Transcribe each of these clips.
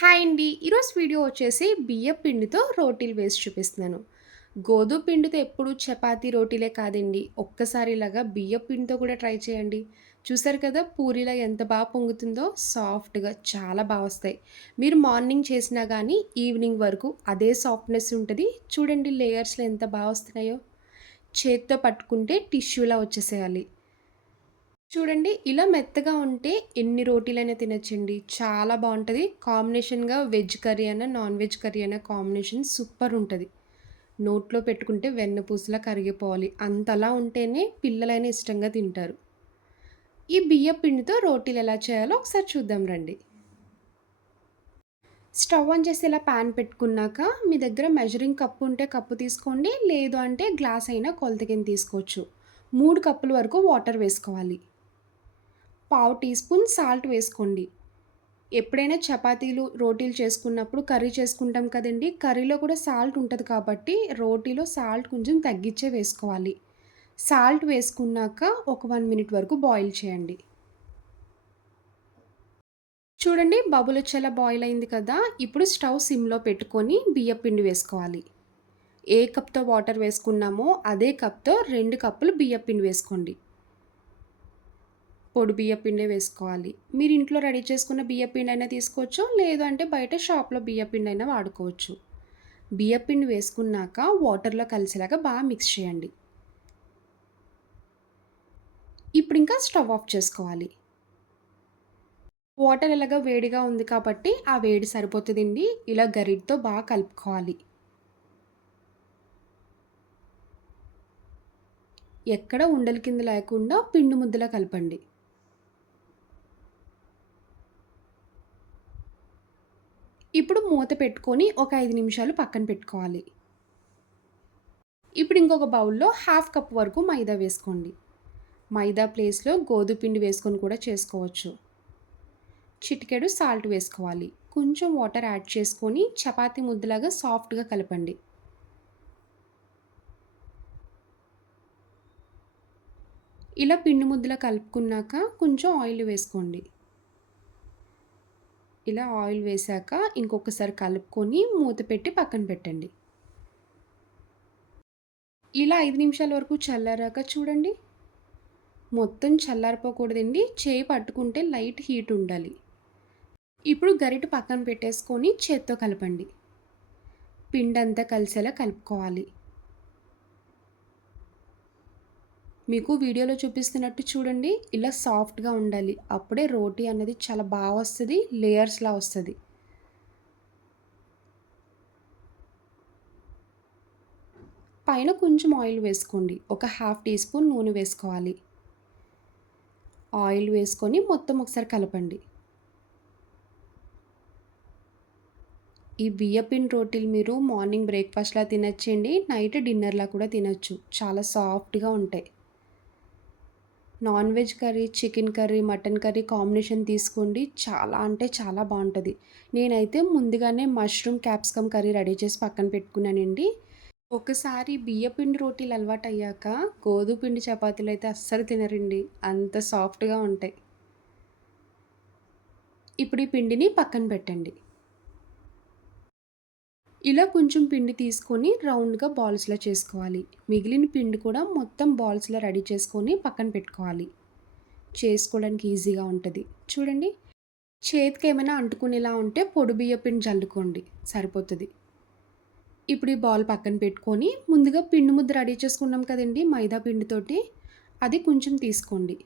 Hi అండి. ఈరోజు video వచ్చేసి బియ్యం పిండితో రోటీలు వేసి చూపిస్తున్నాను. గోధుమ పిండితో ఎప్పుడు చపాతీ, రోటీలే కాదండి. ఒక్కసారి ఇలాగా బియ్యం పిండితో కూడా ట్రై చేయండి. చూసారు కదా పూరిలా ఎంత బాగా పొంగుతుందో సాఫ్ట్‌గా చాలా బా వస్తాయి. మీరు మార్నింగ్ చేసినా గానీ ఈవినింగ్ వరకు అదే సాఫ్ట్‌నెస్ ఉంటది. చూడండి లేయర్స్‌లో ఎంత బా వస్తున్నాయో. చేత్తో పట్టుకుంటే టిష్యూలా వచ్చేసేయాలి. చూడండి ఇలా మెత్తగా ఉంటే ఎన్ని రోటీలైనా తినొచ్చండి. చాలా బావుంటది. కాంబినేషన్‌గా వెజ్ కర్రీ అయినా, నాన్ వెజ్ కర్రీ అయినా కాంబినేషన్ సూపరుంటది. నోట్లో పెట్టుకుంటే వెన్నపూసలా కరిగిపోవాలి. అంతలా ఉంటేనే పిల్లలైనా ఇష్టంగా తింటారు. ఈ బియ్యపు పిండితో రోటీలు ఎలా చేయాలో ఒకసారి చూద్దాం రండి. స్టవ్ ఆన్ చేసి ఇలా పాన్ పెట్టుకున్నాక మీ దగ్గర మెజరింగ్ కప్ ఉంటే కప్పు తీసుకోండి. లేదు అంటే గ్లాస్ అయినా కొలత కింద తీసుకోవచ్చు. 3 కప్పుల వరకు వాటర్ వేసుకోవాలి. పావు టీ స్పూన్ సాల్ట్ వేసుకోండి. ఎప్పుడైనా చపాతీలు, రోటీలు చేసుకున్నప్పుడు కర్రీ చేసుకుంటాం కదండీ! కర్రీలో కూడా సాల్ట్ ఉంటది కాబట్టి రోటీలో సాల్ట్ కొంచెం తగ్గించే వేసుకోవాలి. సాల్ట్ వేసుకున్నాక ఒక 1 మినిట్ వరకు బాయిల్ చేయండి. చూడండి బబులొచ్చేలా బాయిల్ అయింది కదా! ఇప్పుడు స్టవ్ సిమ్‌లో పెట్టుకొని బియ్యపు పిండి వేసుకోవాలి. ఏ కప్‌తో వాటర్ వేసుకున్నామో అదే కప్‌తో 2 కప్పులు బియ్యపు పిండి వేసుకోండి. పొడి బియ్యపిండే వేసుకోవాలి. మీరు ఇంట్లో రెడీ చేసుకున్న బియ్యపిండైనా తీసుకోవచ్చు. లేదు అంటే బయట షాప్‌లో బియ్యపిండైనా వాడుకోవచ్చు. బియ్యపిండి వేసుకున్నాక వాటర్‌లో కలిసేలాగా బాగా మిక్స్ చేయండి. ఇప్పుడింకా స్టవ్ ఆఫ్ చేసుకోవాలి. వాటర్ ఎలాగో వేడిగా ఉంది కాబట్టి ఆ వేడి సరిపోతదండి. ఇలా గరిటెతో బాగా కలుపుకోవాలి. ఎక్కడ ఉండల కింద లేకుండా పిండి ముద్దలా కలపండి. ఇప్పుడు మూత పెట్టుకొని ఒక 5 నిమిషాలు పక్కన పెట్టుకోవాలి. ఇప్పుడు ఇంకొక బౌల్‌లో హాఫ్ కప్ వరకు మైదా వేసుకోండి. మైదా ప్లేస్‌లో గోధుమ పిండి వేసుకొని కూడా చేసుకోవచ్చు. చిటికెడు సాల్ట్ వేసుకోవాలి. కొంచెం వాటర్ యాడ్ చేసుకొని చపాతీ ముద్దలాగా సాఫ్ట్‌గా కలపండి. ఇలా పిండి ముద్దలా కలుపుకున్నాక కొంచెం ఆయిల్ వేసుకోండి. ఇలా ఆయిల్ వేశాక ఇంకొకసారి కలుపుకొని మూత పెట్టి పక్కన పెట్టండి. ఇలా 5 నిమిషాల వరకు చల్లారాక చూడండి. మొత్తం చల్లారిపోకూడదండి. చేయి పట్టుకుంటే లైట్ హీట్ ఉండాలి. ఇప్పుడు గరిటె పక్కన పెట్టేసుకొని చేత్తో కలపండి. పిండంతా కలిసేలా కలుపుకోవాలి. మీకు వీడియోలో చూపిస్తున్నట్టు చూడండి. ఇలా సాఫ్ట్‌గా ఉండాలి. అప్పుడే రోటీ అనేది చాలా బా వస్తది. లేయర్స్‌లా వస్తది. పైన కొంచెం ఆయిల్ వేసుకోండి. ఒక హాఫ్ టీ స్పూన్ నూనె వేసుకోవాలి. ఆయిల్ వేసుకొని మొత్తం ఒకసారి కలపండి. ఈ బియ్యపిండి రోటీలు మీరు మార్నింగ్ బ్రేక్‌ఫాస్ట్‌లా తినొచ్చండి. నైట్ డిన్నర్‌లా కూడా తినొచ్చు. చాలా సాఫ్ట్‌గా ఉంటాయి. Non veg curry, chicken curry, mutton curry combination తీసుకోండి. చాలా అంటే చాలా బావుంటది. నేనైతే ముందుగానే మష్రూమ్, క్యాప్సికమ్ కర్రీ రెడీ చేసి పక్కన పెట్టుకున్నానండి. ఒకసారి బియ్యపిండి రోటీలు అలవాటయ్యాక గోధుమ పిండి చపాతీలైతే అస్సలు తినరండి. అంత సాఫ్ట్‌గా ఉంటాయి. ఇప్పుడు ఈ పిండిని పక్కన పెట్టండి. ఇలా కొంచెం పిండి తీసుకొని రౌండ్‌గా బాల్స్‌లా చేసుకోవాలి. మిగిలిన పిండి కూడా మొత్తం బాల్స్‌లా రెడీ చేసుకొని పక్కన పెట్టుకోవాలి. చేసుకోవడానికి ఈజీగా ఉంటది. చూడండి. చేతికేమైనా అంటుకునేలా ఉంటే పొడి బియ్య పిండి జల్లుకోండి సరిపోతది. ఇప్పుడు ఈ బాల్ పక్కన పెట్టుకొని ముందుగా పిండి ముద్ద రెడీ చేసుకున్నాం కదండీ మైదా పిండితోటి. అది కొంచెం తీసుకోండి.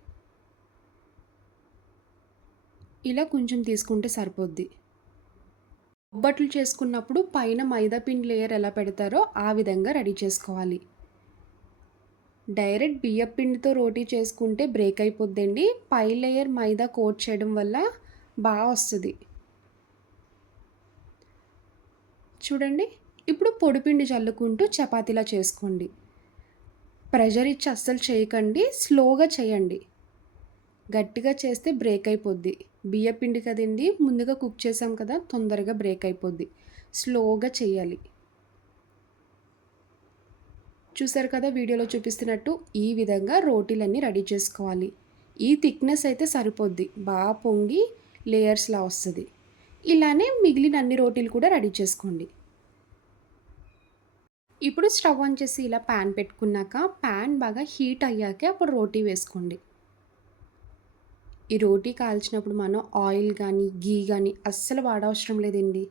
ఇలా కొంచెం తీసుకుంటే సరిపోద్ది. బొబ్బట్లు చేసుకున్నప్పుడు పైన మైదా పిండి లేయర్ ఎలా పెడతారో ఆ విధంగా రెడీ చేసుకోవాలి. డైరెక్ట్ బియ్యపు పిండితో రోటీ చేసుకుంటే బ్రేక్ అయిపోద్దండి. పై లేయర్ మైదా కోట్ చేయడం వల్ల బా వస్తది. చూడండి. ఇప్పుడు పొడిపిండి జల్లుకుంటూ చపాతీలా చేసుకోండి. ప్రెషర్ ఇచ్చి అస్సలు చేయకండి. స్లోగా చేయండి. గట్టిగా చేస్తే బ్రేక్ అయిపోద్ది. బియ్యపిండి కదండీ! ముందుగా కుక్ చేసాం కదా! తొందరగా బ్రేక్ అయిపోద్ది. స్లోగా చేయాలి. చూసారు కదా వీడియోలో చూపిస్తున్నట్టు ఈ విధంగా రోటీలన్నీ రెడీ చేసుకోవాలి. ఈ థిక్‌నెస్ అయితే సరిపోద్ది. బా పొంగి లేయర్స్‌లా వస్తది. ఇలానే మిగిలిన అన్ని రోటీలు కూడా రెడీ చేసుకోండి. ఇప్పుడు స్టవ్ ఆన్ చేసి ఇలా పాన్ పెట్టుకున్నాక, పాన్ బాగా హీట్ అయ్యాకే అప్పుడు రోటీ వేసుకోండి. ఈ రోటీ కాల్చినప్పుడు మనం ఆయిల్ గానీ, ఘీ గానీ అస్సలు వాడవసరం లేదండి.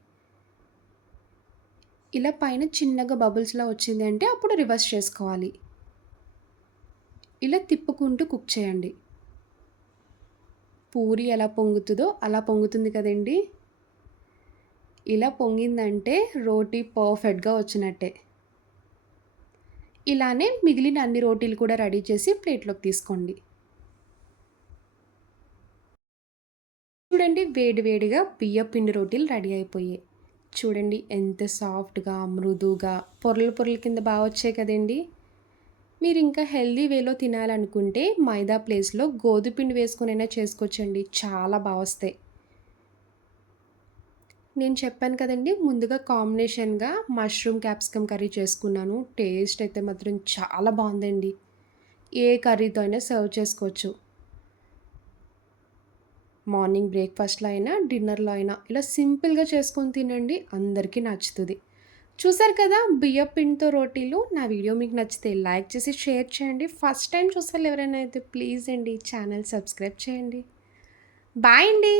ఇలా పైన చిన్నగా బబుల్స్‌లా వచ్చింది అంటే అప్పుడు రివర్స్ చేసుకోవాలి. ఇలా తిప్పుకుంటూ కుక్ చేయండి. పూరి ఎలా పొంగుతదో అలా పొంగుతుంది కదండీ! ఇలా పొంగిందంటే రోటీ పర్ఫెక్ట్‌గా వచ్చినట్టే. ఇలానే మిగిలిన అన్ని రోటీలు కూడా రెడీ చేసి ప్లేట్‌లోకి తీసుకోండి. చూడండి వేడి వేడిగా బియ్యపు పిండి రోటీలు రెడీ అయిపోయాయి. చూడండి ఎంత సాఫ్ట్‌గా, మృదువుగా, పొరలు పొరల కింద వచ్చాయి కదండీ! మీరింకా హెల్తీ వేలో తినాలనుకుంటే మైదా ప్లేస్‌లో గోధుమ పిండి వేసుకొనైనా చేసుకోవచ్చండి. చాలా వస్తాయి. నేను చెప్పాను కదండీ! ముందుగా కాంబినేషన్‌గా మష్రూమ్ క్యాప్సికమ్ కర్రీ చేసుకున్నాను. టేస్ట్ అయితే మాత్రం చాలా బావుందండి. ఏ కర్రీతో అయినా సర్వ్ చేసుకోవచ్చు. మార్నింగ్ బ్రేక్‌ఫాస్ట్‌లో అయినా, డిన్నర్‌లో అయినా ఇలా సింపుల్‌గా చేసుకొని తినండి. అందరికీ నచ్చుతది. చూసారు కదా! బియ్యపు పిండితో రోటీలు. నా వీడియో మీకు నచ్చితే లైక్ చేసి, షేర్ చేయండి. ఫస్ట్ టైమ్ చూసేవాళ్ళు ఎవరైనా అయితే ప్లీజ్ అండి ఛానల్ సబ్స్క్రైబ్ చేయండి. బాయ్ అండి.